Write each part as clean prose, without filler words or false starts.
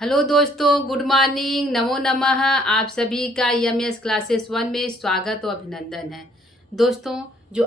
Hello दोस्तों, good morning, नमो नमः। आप सभी का एमएस क्लासेस 1 में स्वागत और अभिनंदन है। दोस्तों, जो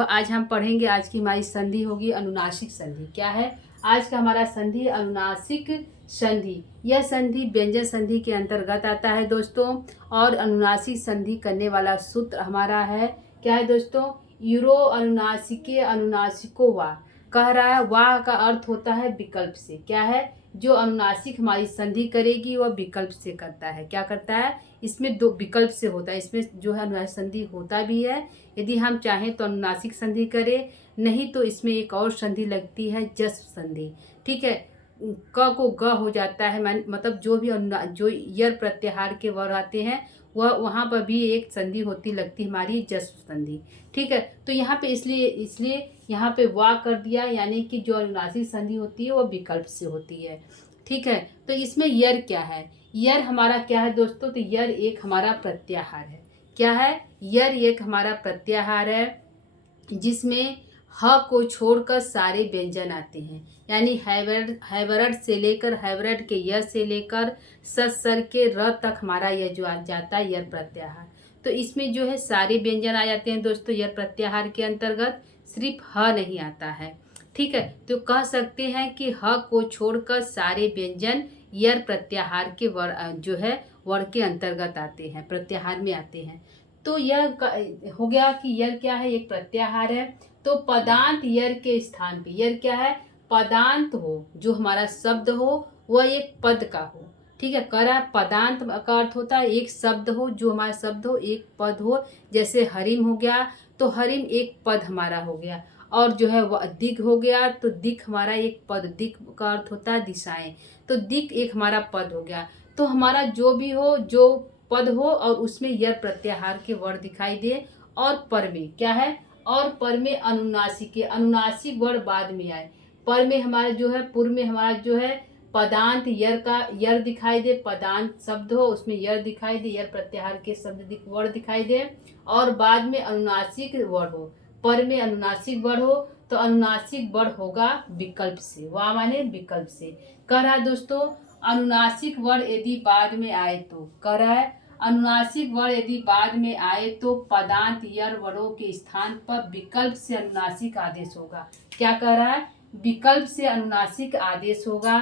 आज हम पढ़ेंगे, आज की हमारी संधि होगी अनुनासिक संधि। क्या है आज का हमारा संधि? अनुनासिक संधि। यह संधि व्यंजन संधि के अंतर्गत आता है दोस्तों। और अनुनासिक संधि करने वाला सूत्र हमारा है, क्या है दोस्तों? यूरो अनुनासिके अनुनासिको वा। कह रहा है वाह का अर्थ होता है विकल्प से। क्या है? जो अनुनासिक हमारी संधि करेगी वह विकल्प से करता है। क्या करता है? इसमें दो विकल्प से होता है। इसमें जो है अनुनासिक संधि होता भी है। यदि हम चाहें तो अनुनासिक संधि करें, नहीं तो इसमें एक और संधि लगती है, जस्व संधि। ठीक है, क को ग हो जाता है। मतलब जो भी जो यर प्रत्याहार के वर्ण आते हैं वह वहाँ पर भी एक संधि होती लगती हमारी, जस्व संधि। ठीक है, तो यहाँ पे इसलिए इसलिए यहाँ पे वाह कर दिया, यानी कि जो अनुनासिक संधि होती है वो विकल्प से होती है। ठीक है, तो इसमें यर क्या है? यर हमारा क्या है दोस्तों? तो यर एक हमारा प्रत्याहार है। क्या है? यर एक हमारा प्रत्याहार है जिसमें ह को छोड़कर सारे व्यंजन आते हैं। यानी हैवरड से लेकर, हैवरड के य से लेकर सर के र तक हमारा यह जो आ जाता है यर प्रत्याहार। तो इसमें जो है सारे व्यंजन आ जाते हैं दोस्तों यर प्रत्याहार के अंतर्गत, सिर्फ ह नहीं आता है। ठीक है, तो कह सकते हैं कि ह को छोड़कर सारे व्यंजन यर प्रत्याहार के जो है वर्ण के अंतर्गत आते हैं, प्रत्याहार में आते हैं। तो यह हो गया कि यर क्या है? एक प्रत्याहार है। तो पदांत यर के स्थान पे, यर क्या है? पदांत हो, जो हमारा शब्द हो वह एक पद का हो। ठीक है, करा पदांत का अर्थ होता है एक शब्द हो, जो हमारा शब्द हो एक पद हो। जैसे हरिम हो गया, तो हरिम एक पद हमारा हो गया। और जो है वह दिग हो गया, तो दिग हमारा एक पद, दिग का अर्थ होता है दिशाएं, तो दिग एक हमारा पद हो गया। तो हमारा जो भी हो, जो पद हो और उसमें यर प्रत्याहार के वर्ण दिखाई दे। और पर में क्या है? और पर में अनुनासिक, अनुनासिक वर्ण बाद में आए। पर में हमारा जो है, पूर्व में हमारा जो है पदांत यर का यर दिखाई दे, पदांत शब्द हो उसमें यर दिखाई दे, यर प्रत्याहार के शब्द वर्ण दिखाई दे। और बाद में अनुनासिक वर्ण हो, पर में अनुनासिक वर्ण हो, तो अनुनासिक वर्ण होगा विकल्प से। वह माने विकल्प से। कह रहा है दोस्तों, अनुनासिक वर्ण यदि बाद में आए तो, कह रहा है अनुनासिक वर्ण यदि बाद में आए तो पदांत यर वर्णों के स्थान पर विकल्प से अनुनासिक आदेश होगा। क्या कह रहा है? विकल्प से अनुनासिक आदेश होगा।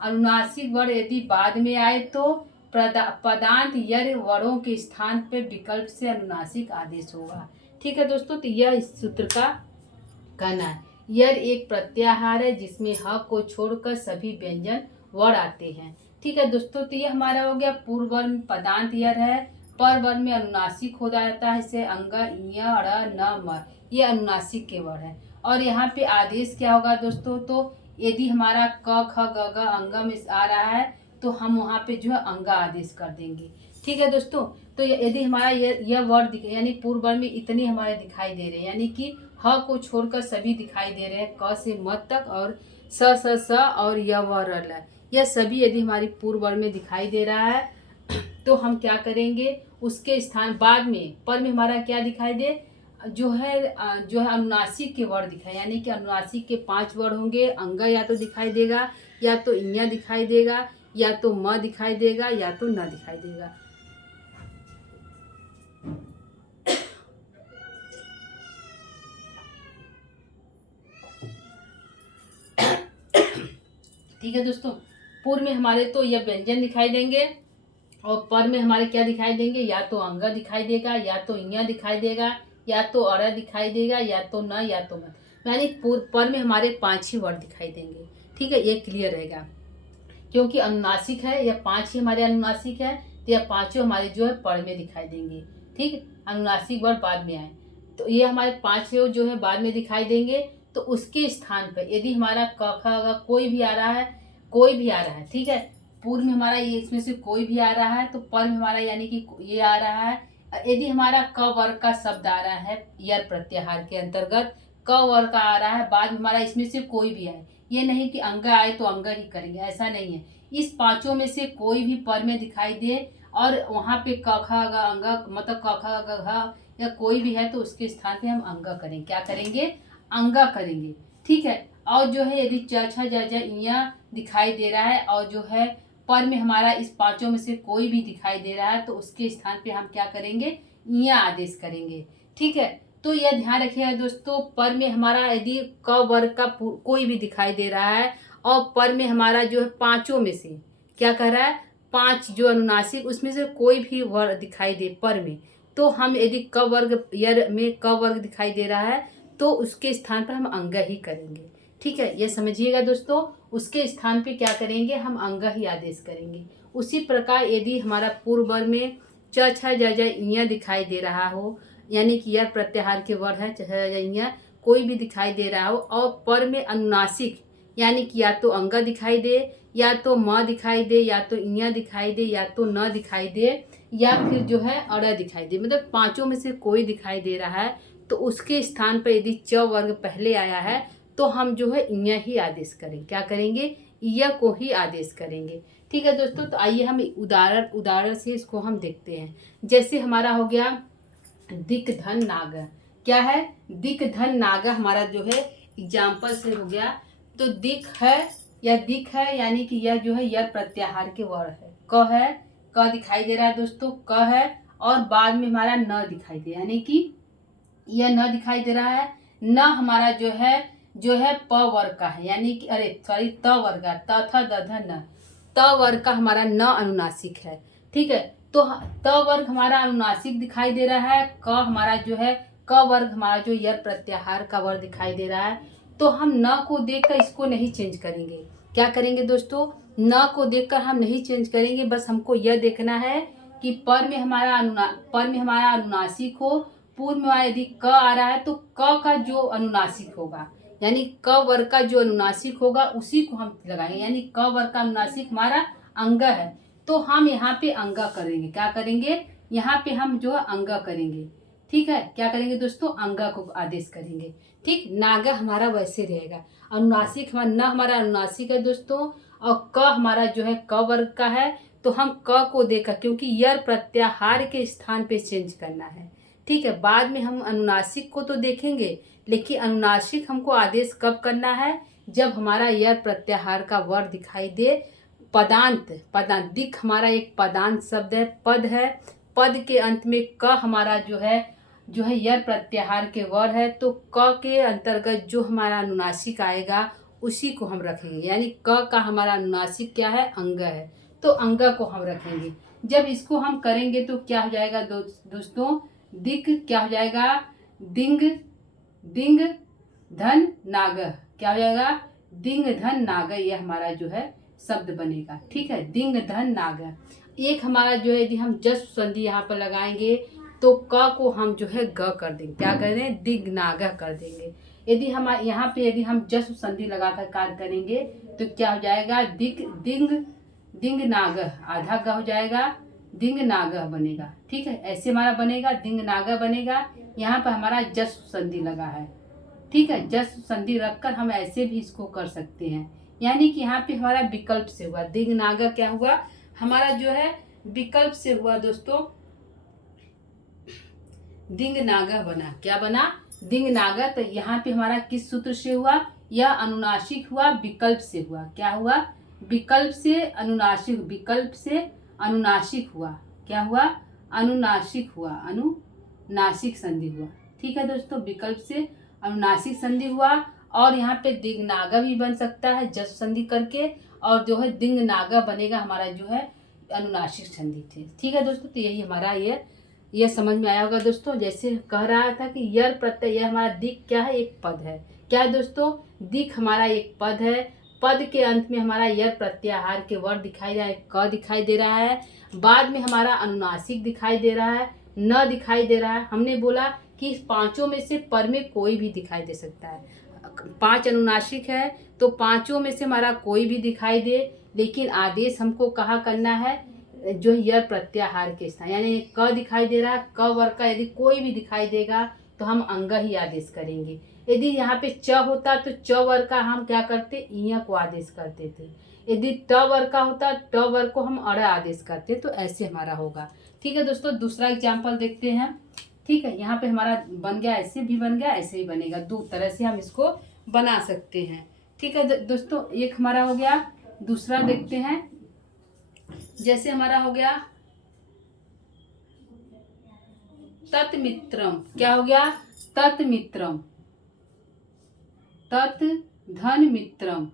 अनुनासिक वर्ण यदि बाद में आए तो पदांत यर वर्णों के स्थान पर विकल्प से अनुनासिक आदेश होगा। ठीक है दोस्तों, तो यह इस सूत्र का कहना है। यर एक प्रत्याहार है जिसमें ह को छोड़कर सभी व्यंजन वर्ण आते हैं। ठीक है दोस्तों, तो ये हमारा हो गया पूर्व वर्ण में पदांत यर है। पर वर्ण में अनुनासिक हो जाता है, जैसे अंग य ड़ न म, ये अनुनासिक के वर्ण है। और यहाँ पे आदेश क्या होगा दोस्तों? तो यदि हमारा क ख ग घ अंग में आ रहा है तो हम वहाँ पे जो है अंगा आदेश कर देंगे। ठीक है दोस्तों, तो यदि हमारा यह वर्ड यानी पूर्व वर्ण में इतने हमारे दिखाई दे रहे हैं, यानी कि ह को छोड़कर सभी दिखाई दे रहे हैं, क से म तक, और स और य व र ल, यह सभी यदि हमारी पूर्व वर्ण में दिखाई दे रहा है तो हम क्या करेंगे? उसके स्थान बाद में पर में हमारा क्या दिखाई दे? जो है अनुनासिक के वर्ण दिखाए, यानी कि अनुनासिक के 5 वर्ण होंगे। अंग या तो दिखाई देगा, या तो इया दिखाई देगा, या तो म दिखाई देगा, या तो न दिखाई देगा। ठीक है दोस्तों, पूर्व में हमारे तो यह व्यंजन दिखाई देंगे, और पर में हमारे क्या दिखाई देंगे? या तो अंग दिखाई देगा, या तो इया दिखाई देगा, या तो अड़ दिखाई देगा, या तो न, या तो मत। यानी पर में हमारे 5 ही वर्ड दिखाई देंगे। ठीक है, ये क्लियर रहेगा। क्योंकि अनुनासिक है, यह 5 ही हमारे अनुनासिक है, तो यह पांचों हमारे जो है पर में दिखाई देंगे। ठीक, अनुनासिक वर्ड बाद में आए तो ये हमारे 5 जो है बाद में दिखाई देंगे। तो उसके स्थान पर यदि हमारा क ख ग कोई भी आ रहा है, कोई भी आ रहा है, ठीक है, पूर्व में हमारा ये इसमें से कोई भी आ रहा है, तो पर में हमारा यानी कि ये आ रहा है। यदि हमारा क वर्ग का शब्द आ रहा है यर प्रत्याहार के अंतर्गत, क वर्ग का आ रहा है, बाद में हमारा इसमें से कोई भी आए, ये नहीं कि अंग आए तो अंग ही करेंगे, ऐसा नहीं है। इस 5 में से कोई भी पर में दिखाई दे और वहाँ पे क ख ग अंग, मतलब क ख ग घ या कोई भी है, तो उसके स्थान पे हम अंग करेंगे। क्या करेंगे? अंगा करेंगे। ठीक है, और जो है यदि च छ ज झ इया दिखाई दे रहा है और जो है पर में हमारा इस पांचों में से कोई भी दिखाई दे रहा है तो उसके स्थान पे हम क्या करेंगे, इया आदेश करेंगे। ठीक है, तो यह ध्यान रखिएगा दोस्तों, पर में हमारा यदि क वर्ग का कोई भी दिखाई दे रहा है और पर में हमारा जो है पांचों में से क्या कह रहा है, पांच जो अनुनासिक उसमें से कोई भी वर्ग दिखाई दे पर में, तो हम यदि क वर्ग यर में क वर्ग दिखाई दे रहा है तो उसके स्थान पर हम अंग ही करेंगे। ठीक है, ये समझिएगा दोस्तों, उसके स्थान पे क्या करेंगे, हम अंग ही आदेश करेंगे। उसी प्रकार यदि हमारा पूर्व वर्ग में च छ ज ज इया दिखाई दे रहा हो, यानी कि यर प्रत्याहार के वर्ण है च छ ज इया कोई भी दिखाई दे रहा हो और पर में अनुनासिक यानी कि या तो अंग दिखाई दे, या तो म दिखाई दे, या तो इया दिखाई दे, या तो न दिखाई दे, या फिर जो है अड़ दिखाई दे, मतलब पांचों में से कोई दिखाई दे रहा है तो उसके स्थान पर यदि च वर्ग पहले आया है तो हम जो है इया ही आदेश करेंगे। क्या करेंगे, इया को ही आदेश करेंगे। ठीक है दोस्तों, तो आइए हम उदाहरण से इसको हम देखते हैं। जैसे हमारा हो गया दिक धन नाग, क्या है, दिक धन नाग हमारा जो है एग्जाम्पल से हो गया। तो दिक है या दिक है यानी कि यह जो है यर प्रत्याहार के वर्ण है, क दिखाई दे रहा है दोस्तों, क है और बाद में हमारा न दिखाई दे, यानी कि यह न दिखाई दे रहा है। न हमारा जो है प वर्ग का है, यानी कि त वर्ग का, त थ द ध न, त वर्ग का हमारा न अनुनासिक है। ठीक है, तो त वर्ग हमारा अनुनासिक दिखाई दे रहा है, क हमारा जो है क वर्ग हमारा जो यर प्रत्याहार का वर्ग दिखाई दे रहा है। तो हम न को देखकर इसको नहीं चेंज करेंगे। क्या करेंगे दोस्तों, न को देखकर हम नहीं चेंज करेंगे, बस हमको यह देखना है कि पर में हमारा अनुनासिक हो, पूर्व में यदि क आ रहा है तो क का जो अनुनासिक होगा, यानी क वर्ग का जो अनुनासिक होगा उसी को हम लगाएंगे, यानी क वर्ग का अनुनासिक हमारा अंग है तो हम यहाँ पे अंग करेंगे। क्या करेंगे, यहाँ पे हम जो है अंग करेंगे। ठीक है, क्या करेंगे दोस्तों, अंग को आदेश करेंगे। ठीक, नागा हमारा वैसे रहेगा, अनुनासिक न हमारा अनुनासिक है दोस्तों और क हमारा जो है क वर्ग का है, तो हम क को देखा क्योंकि यर प्रत्याहार के स्थान पे चेंज करना है। ठीक है, बाद में हम अनुनासिक को तो देखेंगे, लेकिन अनुनासिक हमको आदेश कब करना है, जब हमारा यर प्रत्याहार का वर्ण दिखाई दे। पदांत दिख हमारा एक पदांत शब्द है, पद है, पद के अंत में क हमारा जो है यर प्रत्याहार के वर्ण है, तो क के अंतर्गत जो हमारा अनुनासिक आएगा उसी को हम रखेंगे, यानी क का हमारा अनुनासिक क्या है, अंग है, तो अंग को हम रखेंगे। जब इसको हम करेंगे तो क्या हो जाएगा दोस्तों, दिक क्या हो जाएगा, दिंग धन नाग, क्या हो जाएगा, दिंग धन नाग, ये हमारा जो है शब्द बनेगा। ठीक है, दिंग धन नाग। एक हमारा जो है यदि हम जस संधि यहाँ पर लगाएंगे तो क को हम जो है ग कर देंगे, क्या कर देंगे, दिग नाग कर देंगे। यदि हम यहाँ पे यदि हम जस संधि लगाकर कार्य करेंगे तो क्या हो जाएगा, दिंग नाग, आधा ग हो जाएगा, दिंग नाग बनेगा। ठीक है, ऐसे हमारा बनेगा, दिंग नाग बनेगा। यहाँ पर हमारा जस संधि लगा है। ठीक है, जस संधि रखकर हम ऐसे भी इसको कर सकते हैं, यानी कि यहाँ पे हमारा विकल्प से हुआ, दिंग नाग क्या हुआ, हमारा जो है विकल्प से हुआ दोस्तों, दिंग नागा बना। क्या बना, दिंग नागा। तो यहाँ पे हमारा किस सूत्र से हुआ, यह अनुनासिक हुआ, विकल्प से हुआ। क्या हुआ, विकल्प से अनुनासिक, विकल्प से अनुनासिक हुआ। क्या हुआ, अनुनासिक हुआ, अनुनासिक संधि हुआ। ठीक है दोस्तों, विकल्प से अनुनासिक संधि हुआ। और यहाँ पे दिंग नागा भी बन सकता है जस संधि करके, और जो है दिंग नागा बनेगा हमारा जो है अनुनासिक संधि थे। ठीक है दोस्तों, तो यही हमारा ये समझ में आया होगा दोस्तों। जैसे कह रहा था कि यर प्रत्यय, यह हमारा दिक क्या है, एक पद है। क्या है दोस्तों, दिक हमारा एक पद है, पद के अंत में हमारा यर प्रत्याहार के वर्ण दिखाई दे रहा है, क दिखाई दे रहा है, बाद में हमारा अनुनासिक दिखाई दे रहा है, न दिखाई दे रहा है। हमने बोला कि इस पांचों में से पर में कोई भी दिखाई दे सकता है, 5 अनुनासिक है तो पांचों में से हमारा कोई भी दिखाई दे, लेकिन आदेश हमको कहाँ करना है, जो यर प्रत्याहार के स्थान, यानी क दिखाई दे रहा है, क वर्ग का यदि कोई भी दिखाई देगा तो हम अंग ही आदेश करेंगे। यदि यहाँ पे च होता तो च वर्ग का हम क्या करते, इया को आदेश करते थे। यदि त वर्ग का होता ट वर्ग को हम अड़ आदेश करते, तो ऐसे हमारा होगा। ठीक है दोस्तों, दूसरा एग्जाम्पल देखते हैं। ठीक है, यहाँ पे हमारा बन गया, ऐसे भी बन गया, ऐसे ही बनेगा, दो तरह से हम इसको बना सकते हैं। ठीक है दोस्तों, एक हमारा हो गया, दूसरा देखते हैं। जैसे हमारा हो गया तत्मित्रम, क्या हो गया? तत्मित्रम, तत् धन मित्रम,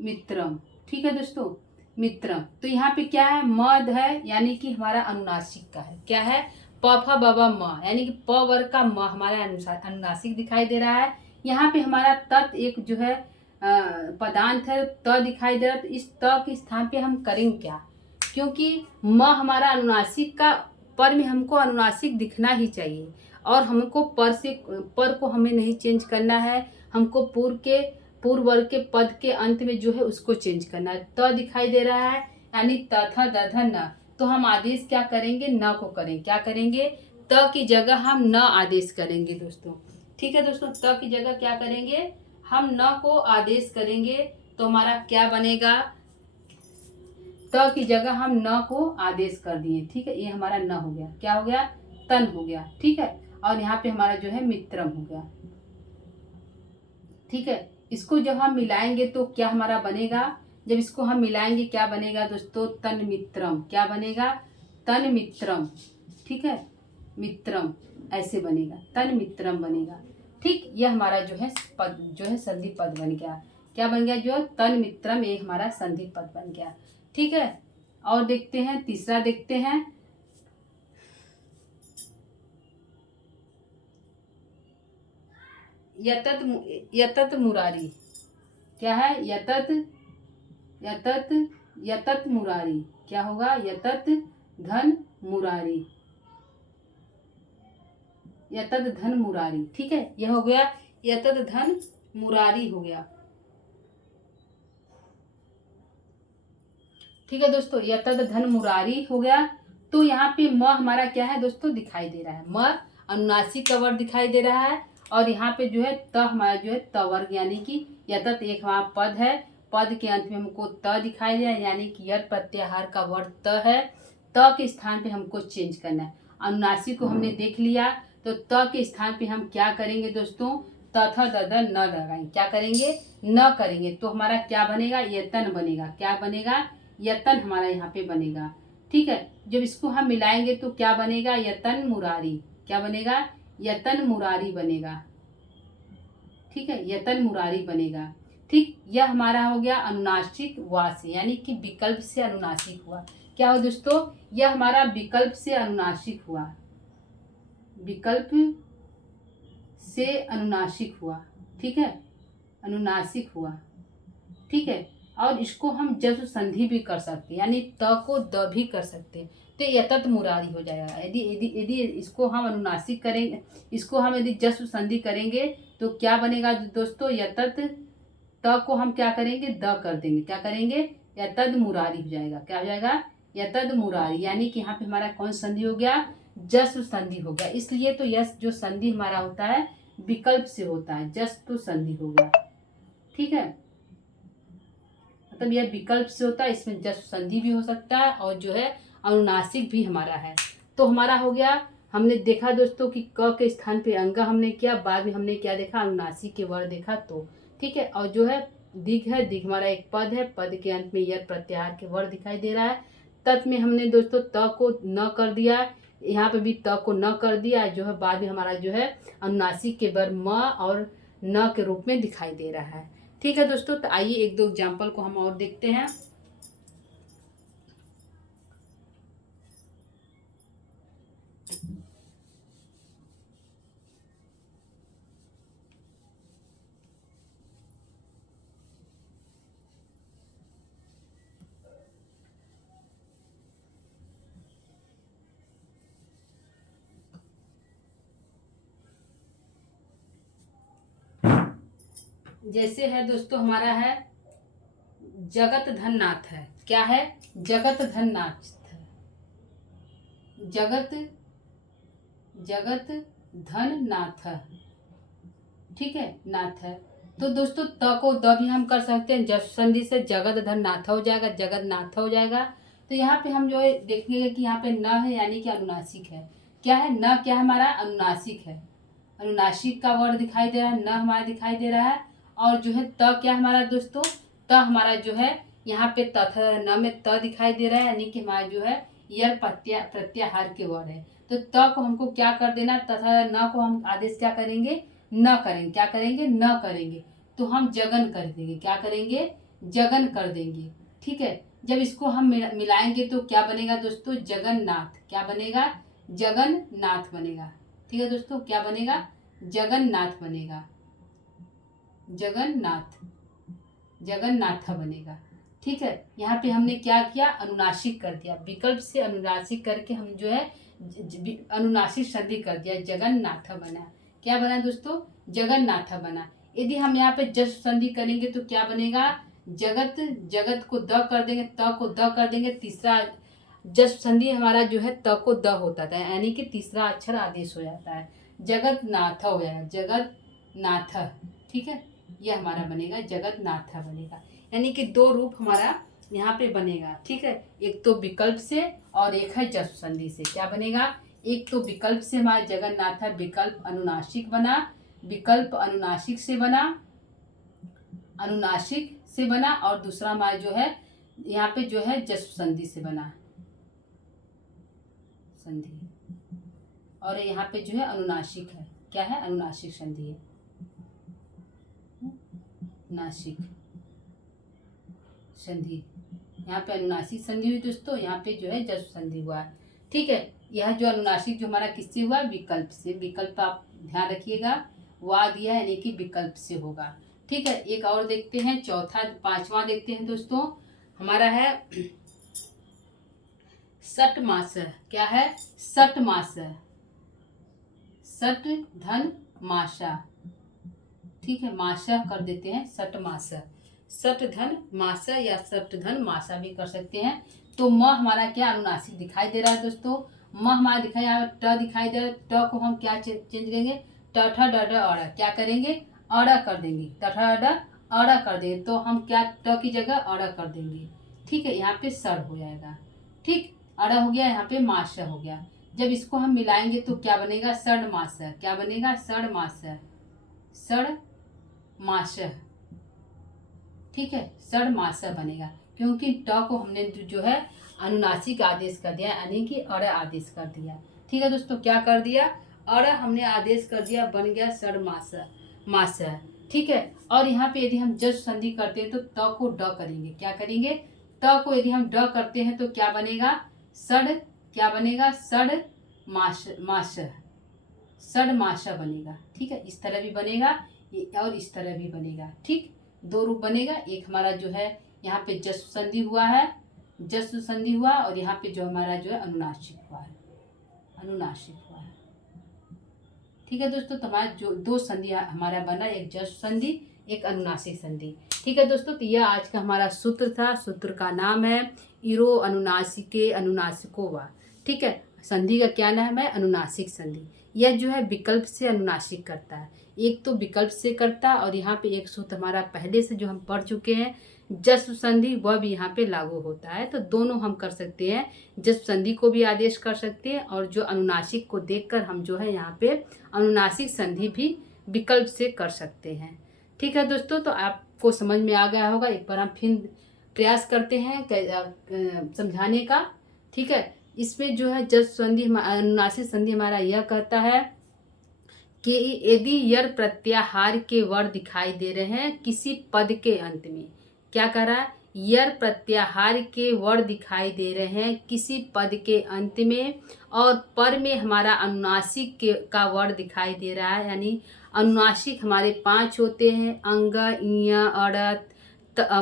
मित्रम। ठीक है दोस्तों, मित्रम। तो यहाँ पे क्या है? मद है, यानी कि हमारा अनुनासिक का है। क्या है? प फ ब ब म, यानी कि प वर्ग का म हमारा अनुनासिक दिखाई दे रहा है। यहाँ पे हमारा तत् एक जो है पदांत है, त दिखाई दे रहा है। तो इस त के स्थान पे हम करेंगे क्या? क्योंकि म हमारा अनुनासिक का, पर में हमको अनुनासिक दिखना ही चाहिए, और हमको पर को हमें नहीं चेंज करना है। हमको पूर्व वर्ग के पद के अंत में जो है उसको चेंज करना है। त दिखाई दे रहा है, यानी तथ दध न। तो हम आदेश क्या करेंगे? न को करेंगे। क्या करेंगे? त की जगह हम न आदेश करेंगे दोस्तों। ठीक है दोस्तों, त की जगह क्या करेंगे? हम न को आदेश करेंगे। तो हमारा क्या बनेगा? त की जगह हम न को आदेश कर दिए। ठीक है, ये हमारा न हो गया। क्या हो गया? तन हो गया। ठीक है, और यहाँ पे हमारा जो है मित्रम हो गया। ठीक है, इसको जब हम मिलाएंगे तो क्या हमारा बनेगा? जब इसको हम मिलाएंगे क्या बनेगा दोस्तों? तन मित्रम। क्या बनेगा? तन मित्रम। ठीक है, मित्रम ऐसे बनेगा, तन मित्रम बनेगा। ठीक, यह हमारा जो है पद, जो है संधि पद बन गया। क्या बन गया? जो तन मित्रम, ये हमारा संधि पद बन गया। ठीक है, और देखते हैं तीसरा, देखते हैं यतत मुरारी। क्या है? यतत, यतत, यतत मुरारी। क्या होगा? यतत धन मुरारी, यतत धन मुरारी। ठीक है, यह हो गया यतत धन मुरारी हो गया। ठीक है दोस्तों, यतत धन मुरारी हो गया। तो यहाँ पे म हमारा क्या है दोस्तों? दिखाई दे रहा है। म अनुनासिक का वर्ग दिखाई दे रहा है, और यहाँ पे जो है त हमारा जो है त वर्ग, यानी कि यतत एक हमारा पद है। पद के अंत में हमको त दिखाई दे रहा है, यानी कि यत प्रत्याहार का वर्ग त है। त के स्थान पे हमको चेंज करना है। अनुनासिक को हमने देख लिया, तो त के स्थान पे हम क्या करेंगे दोस्तों? तथ दद न लगाएंगे। क्या करेंगे? न करेंगे। तो हमारा क्या बनेगा? यतन बनेगा। क्या बनेगा? यतन हमारा यहाँ पे बनेगा। ठीक है, जब इसको हम मिलाएंगे तो क्या बनेगा? यतन मुरारी। क्या बनेगा? यतन मुरारी बनेगा। ठीक है, यतन मुरारी बनेगा। ठीक, यह हमारा हो गया अनुनासिक वा से, यानी कि विकल्प से अनुनासिक हुआ। क्या हो दोस्तों? यह हमारा विकल्प से अनुनासिक हुआ। विकल्प से अनुनासिक हुआ। ठीक है, अनुनासिक हुआ। ठीक है, और इसको हम जस्व संधि भी कर सकते हैं, यानी त को द भी कर सकते हैं। तो यतत मुरारी हो जाएगा। यदि यदि यदि इसको हम अनुनासिक करेंगे, इसको हम यदि जस्व संधि करेंगे तो क्या बनेगा दोस्तों? यतत, त को हम क्या करेंगे? द कर देंगे। क्या करेंगे? यतद मुरारी हो जाएगा। क्या हो जाएगा? यतद मुरारी, यानी कि यहाँ पे हमारा कौन संधि हो गया? जस्व संधि हो गया। इसलिए तो यस जो संधि हमारा होता है विकल्प से होता है, जस्व संधि हो गया। ठीक है, मतलब यह विकल्प से होता है, इसमें जस्व संधि भी हो सकता है, और जो है अनुनासिक भी हमारा है। तो हमारा हो गया, हमने देखा दोस्तों कि क के स्थान पे अंगा हमने किया, बाद में हमने क्या देखा? अनुनासिक के वर्ण देखा। तो ठीक है, और जो है दिग है, दिग हमारा एक पद है, पद के अंत में यह प्रत्याहार के वर्ण दिखाई दे रहा है। तत् में हमने दोस्तों त को न कर दिया, यहाँ पे भी त को न कर दिया, जो है बाद में हमारा जो है अनुनासिक के वर्ण म और न के रूप में दिखाई दे रहा है। ठीक है दोस्तों, तो आइए एक दो एग्जाम्पल को हम और देखते हैं। जैसे है दोस्तों, हमारा है जगत धन नाथ है। क्या है? जगत धन नाथ, जगत, जगत धन नाथ। ठीक है, नाथ है। तो दोस्तों त को द भी हम कर सकते हैं, जब संधि से जगत धन नाथ हो जाएगा, जगत नाथ हो जाएगा। तो यहाँ पे हम जो है देखेंगे कि यहाँ पे न है, यानी कि अनुनासिक है। क्या है? न क्या हमारा? अनुनासिक है। अनुनासिक का वर्ड दिखाई दे रहा है, न हमारा दिखाई दे रहा है। और जो है त क्या हमारा दोस्तों? त हमारा जो है यहाँ पे तथा न में त दिखाई दे रहा है, यानी कि हमारा जो है यर प्रत्याहार के वर्ण है। तो त को हमको क्या कर देना, तथा न को हम आदेश क्या करेंगे, न करेंगे। क्या करेंगे, न करेंगे। तो हम जगन कर देंगे। क्या करेंगे, जगन कर देंगे। ठीक है। जब इसको हम मिलाएंगे तो क्या बनेगा दोस्तों, जगन्नाथ। क्या बनेगा, जगन्नाथ बनेगा। ठीक है दोस्तों, क्या बनेगा, जगन्नाथ बनेगा। जगन्नाथ, जगन्नाथ बनेगा। ठीक है। यहाँ पे हमने क्या किया, अनुनासिक कर दिया। विकल्प से अनुनासिक करके हम जो है अनुनासिक संधि कर दिया, जगन्नाथ बना। क्या बना दोस्तों, जगन्नाथ बना। यदि हम यहाँ पे जस संधि करेंगे तो क्या बनेगा, जगत, जगत को द कर देंगे, त को द कर देंगे। तीसरा जस संधि हमारा जो है त को द होता था, यानी कि तीसरा अक्षर आदेश हो जाता है, जगत नाथ हो गया, जगत नाथ। ठीक है, यह हमारा बनेगा जगत नाथ बनेगा। यानी कि दो रूप हमारा यहाँ पे बनेगा। ठीक है, एक तो विकल्प से और एक है जस संधि से। क्या बनेगा, एक तो विकल्प से हमारा जगन्नाथ विकल्प अनुनासिक बना, विकल्प अनुनासिक से बना, अनुनासिक से बना। और दूसरा हमारा जो है यहाँ पे जो है जस संधि से बना, संधि। और यहाँ पे जो है अनुनासिक है। क्या है, अनुनासिक संधि है, नासिक संधि। यहाँ पे अनुनासिक संधि हुई दोस्तों, यहाँ पे जो है जस संधि हुआ है। ठीक है, यह जो अनुनासिक जो हमारा किससे हुआ, विकल्प से। विकल्प आप ध्यान रखिएगा, वा दिया है यानी कि विकल्प से होगा। ठीक है, एक और देखते हैं, पांचवा देखते हैं दोस्तों, हमारा है सट मास। क्या है, सट मास, सट धन मासा। ठीक है, मासा कर देते हैं, सट मासा, सट धन मासा या सट धन मासा भी कर सकते हैं। तो म हमारा क्या अनुनासिक दिखाई दे रहा है दोस्तों, म हमारा दिखाई, यहाँ ट दिखाई दे रहा है। ट को हम क्या चेंज करेंगे, ट ठ ड ढ अ। क्या करेंगे, अड़ कर देंगे, ट ठ ड अड़ कर देंगे। तो हम क्या, ट की जगह अड़ कर देंगे। ठीक है, यहाँ पे सड़ हो जाएगा। ठीक, अड़ हो गया, यहाँ पे मास हो गया। जब इसको हम मिलाएंगे तो क्या बनेगा, सड़ मास। क्या बनेगा, सड़ मास, सड़ मास। ठीक है, सड़ मास बनेगा, क्योंकि ट को हमने जो है अनुनासिक आदेश कर दिया, यानी कि अड़ आदेश कर दिया। ठीक है दोस्तों, क्या कर दिया, अड़ हमने आदेश कर दिया, बन गया सड़ मास, मास। ठीक है, और यहाँ पे यदि हम जस संधि करते हैं तो त को ड करेंगे। क्या करेंगे, त को यदि हम ड करते हैं तो क्या बनेगा, सड़, क्या बनेगा, सड़ मास, मास, सड़ मासा बनेगा। ठीक है, इस तरह भी बनेगा और इस तरह भी बनेगा। ठीक, दो रूप बनेगा। एक हमारा जो है यहाँ पे जस संधि हुआ है, जस संधि हुआ, और यहाँ पे जो हमारा जो है अनुनासिक हुआ है, अनुनासिक हुआ है। ठीक है दोस्तों, तो हमारा जो दो संधि हमारा बना, एक जस संधि, एक अनुनासिक संधि। ठीक है दोस्तों, तो यह आज का हमारा सूत्र था। सूत्र का नाम है इरो अनुनासिके अनुनासिको वा। ठीक है, संधि का क्या नाम है, अनुनासिक संधि। यह जो है विकल्प से अनुनासिक करता है, एक तो विकल्प से करता है, और यहाँ पे एक सूत्र हमारा पहले से जो हम पढ़ चुके हैं जस संधि, वह भी यहाँ पे लागू होता है। तो दोनों हम कर सकते हैं, जस संधि को भी आदेश कर सकते हैं, और जो अनुनासिक को देखकर हम जो है यहाँ पे अनुनासिक संधि भी विकल्प से कर सकते हैं। ठीक है दोस्तों, तो आपको समझ में आ गया होगा। एक बार हम फिर प्रयास करते हैं समझाने का। ठीक है, इसमें जो है जस संधि, अनुनासिक संधि हमारा यह कहता है कि यदि यर प्रत्याहार के वर्ण दिखाई दे रहे हैं किसी पद के अंत में। क्या कह रहा है, यर प्रत्याहार के वर्ण दिखाई दे रहे हैं किसी पद के अंत में, और पर में हमारा अनुनासिक का वर्ण दिखाई दे रहा है। यानी अनुनासिक हमारे 5 होते हैं, अंग, इय, अड़,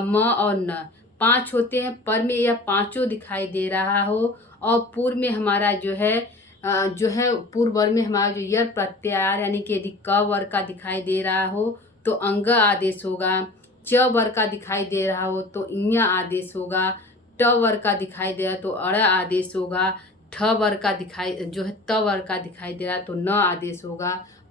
म और न, 5 होते हैं। पर में यह पांचों दिखाई दे रहा हो, और पूर्व में हमारा जो है पूर्व वर्ग में हमारा जो यर प्रत्याहार, यानी कि यदि क वर्ग का दिखाई दे रहा हो तो अंग आदेश होगा, च वर्ग का दिखाई दे रहा हो तो इय आदेश होगा, ट वर्ग का दिखाई दे रहा तो अड़ आदेश होगा, ठ वर्ग का दिखाई जो है त वर्ग का दिखाई दे रहा तो न आदेश होगा,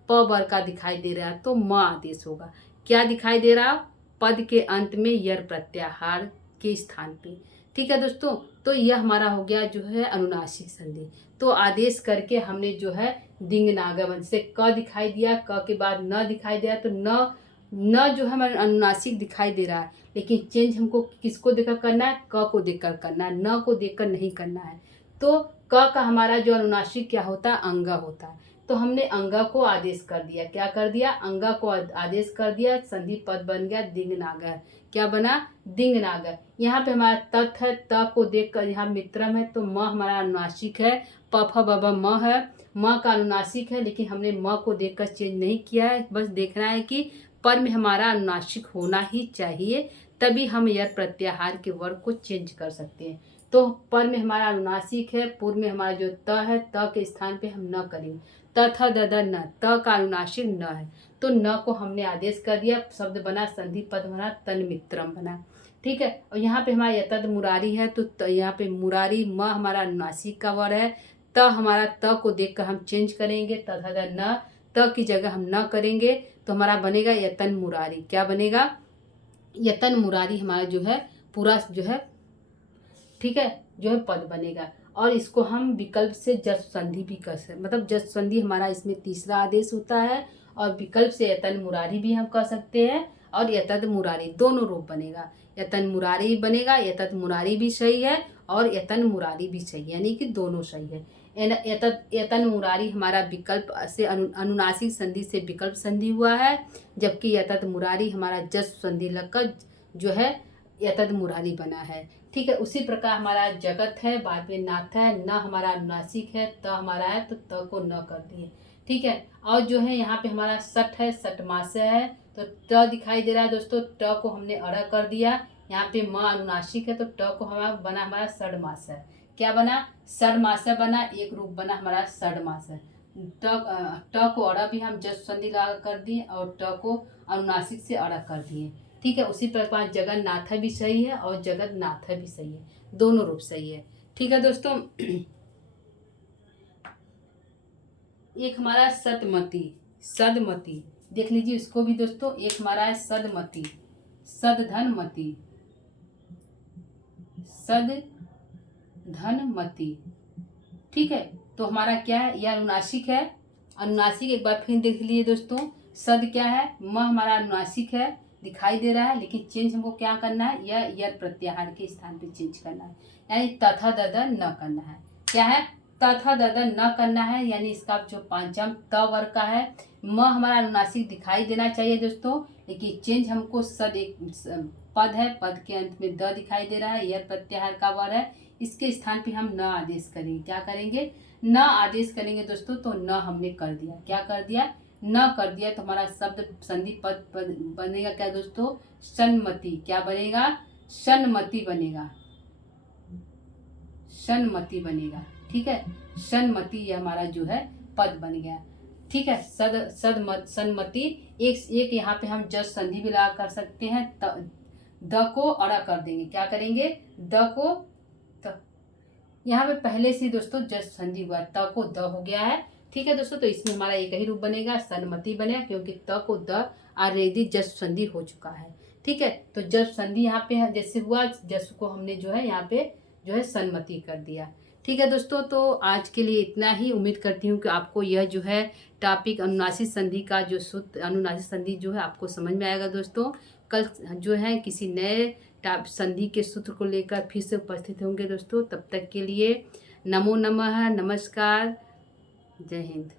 प वर्ग का दिखाई दे रहा तो म आदेश होगा। क्या दिखाई दे रहा, पद के अंत में यर प्रत्याहार के स्थान पे। ठीक है दोस्तों, तो यह हमारा हो गया जो है अनुनासिक संधि। तो आदेश करके हमने जो है दिंग नागमन से क दिखाई दिया, क के बाद न दिखाई दिया तो न न जो है हमारा अनुनासिक दिखाई दे रहा है, लेकिन चेंज हमको किसको देखकर करना है, क को देखकर करना है, न को देखकर नहीं करना है। तो क का हमारा जो अनुनासिक क्या होता है, अंगा होता है। तो हमने अंगा को आदेश कर दिया, क्या कर दिया, अंगा को आदेश कर दिया, संधि पद बन गया दिंगनागर। क्या बना, दिंगनागर। यहाँ पे हमारा तत् है, त को देखकर यहाँ मित्रम है, तो म हमारा अनुनासिक है, प फ ब ब म है, म का अनुनासिक है, लेकिन हमने म को देखकर चेंज नहीं किया है। बस देखना है कि पर में हमारा अनुनासिक होना ही चाहिए, तभी हम यर प्रत्याहार के वर्ग को चेंज कर सकते हैं। तो पर में हमारा अनुनासिक है, पूर्व में हमारा जो त है, त के स्थान पे हम न करेंगे। त थ द द न, त का अनुनासिक न है, तो न को हमने आदेश कर दिया, शब्द बना, संधि पद बना, तन्मित्रम बना। ठीक है। और यहाँ पे हमारा यतद मुरारी है, तो यहाँ पे मुरारी म हमारा अनुनासिक का वर्ड है, त हमारा त को देखकर हम चेंज करेंगे, त थ द न, त की जगह हम न करेंगे, तो हमारा बनेगा यतन मुरारी। क्या बनेगा, यतन मुरारी हमारा जो है पूरा जो है, ठीक है, जो है पद बनेगा। और इसको हम विकल्प से जस संधि भी कर सकते, मतलब जस संधि हमारा इसमें तीसरा आदेश होता है, और विकल्प से यतन मुरारी भी हम कर सकते हैं, और यतद मुरारी दोनों रूप बनेगा। यतन मुरारी बनेगा, यतद मुरारी भी सही है और यतन मुरारी भी सही है, यानी कि दोनों सही है। यतन मुरारी हमारा विकल्प से अनुनासिक संधि से विकल्प संधि हुआ है, जबकि यतद मुरारी हमारा जस संधि लगकर जो है यतद मुरारी बना है। ठीक है। उसी प्रकार हमारा जगत है, बाद में नाथ है, न हमारा अनुनासिक है, त हमारा है, तो त को न कर दिए। ठीक है। और जो है यहाँ पे हमारा सठ है, सठमासे है, तो ट दिखाई दे रहा है दोस्तों, ट को हमने अड़ा कर दिया। यहाँ पे म अनुनासिक है, तो ट को हमारा बना हमारा षडमास है। क्या बना, षडमासा बना, एक रूप बना हमारा षडमास है। ट को अड़ा भी हम जस संधि लगा कर दिए, और ट को अनुनासिक से अड़ा कर दिए। ठीक है। उसी प्रकार जगन्नाथ भी सही है और जगन्नाथ भी सही है, दोनों रूप सही है। ठीक है दोस्तों। एक हमारा सतमती, सदमती, देख लीजिए इसको भी दोस्तों। एक हमारा है सदमती, सदधनमती, सदधनमती। ठीक है। तो हमारा क्या है, यह अनुनासिक है। अनुनासिक एक बार फिर देख लीजिए दोस्तों। सद क्या है, म हमारा अनुनासिक है, दिखाई दे रहा है, लेकिन चेंज हमको क्या करना है, यह यर प्रत्याहार के स्थान पे चेंज करना है, यानी तथा दद न करना है। क्या है, तथा दद न करना है, यानी इसका जो पांचम त वर्ग का है। म हमारा अनुनासिक दिखाई देना चाहिए दोस्तों, लेकिन चेंज हमको सद एक पद है, पद के अंत में द दिखाई दे रहा है, यर प्रत्याहार का वर्ग है, इसके स्थान पे हम न आदेश करेंगे। क्या करेंगे, न आदेश करेंगे दोस्तों। तो न हमने कर दिया, क्या कर दिया, न कर दिया, तो हमारा शब्द संधि पद बनेगा क्या दोस्तों, सन्मति। क्या बनेगा, सन्मति बनेगा, सन्मति बनेगा। ठीक है। सन्मति ये हमारा जो है पद बन गया। ठीक है। सन्मति। एक यहाँ पे हम जस संधि भी लगा कर सकते हैं, द को अड़ा कर देंगे। क्या करेंगे, द को यहाँ पे पहले से दोस्तों जस संधि हुआ, त को द हो गया है। ठीक है दोस्तों। तो इसमें हमारा एक ही रूप बनेगा, सन्मति बनेगा, क्योंकि त को द ऑलरेडी जस संधि हो चुका है। ठीक है। तो जस संधि यहाँ पे है, जैसे हुआ, जस को हमने जो है यहाँ पे जो है सन्मति कर दिया। ठीक है दोस्तों। तो आज के लिए इतना ही। उम्मीद करती हूँ कि आपको यह जो है टॉपिक अनुनासिक संधि का जो सूत्र, अनुनासिक संधि जो है आपको समझ में आएगा दोस्तों। कल जो है किसी नए संधि के सूत्र को लेकर फिर से उपस्थित होंगे दोस्तों। तब तक के लिए नमो नमः, नमस्कार, जय हिंद।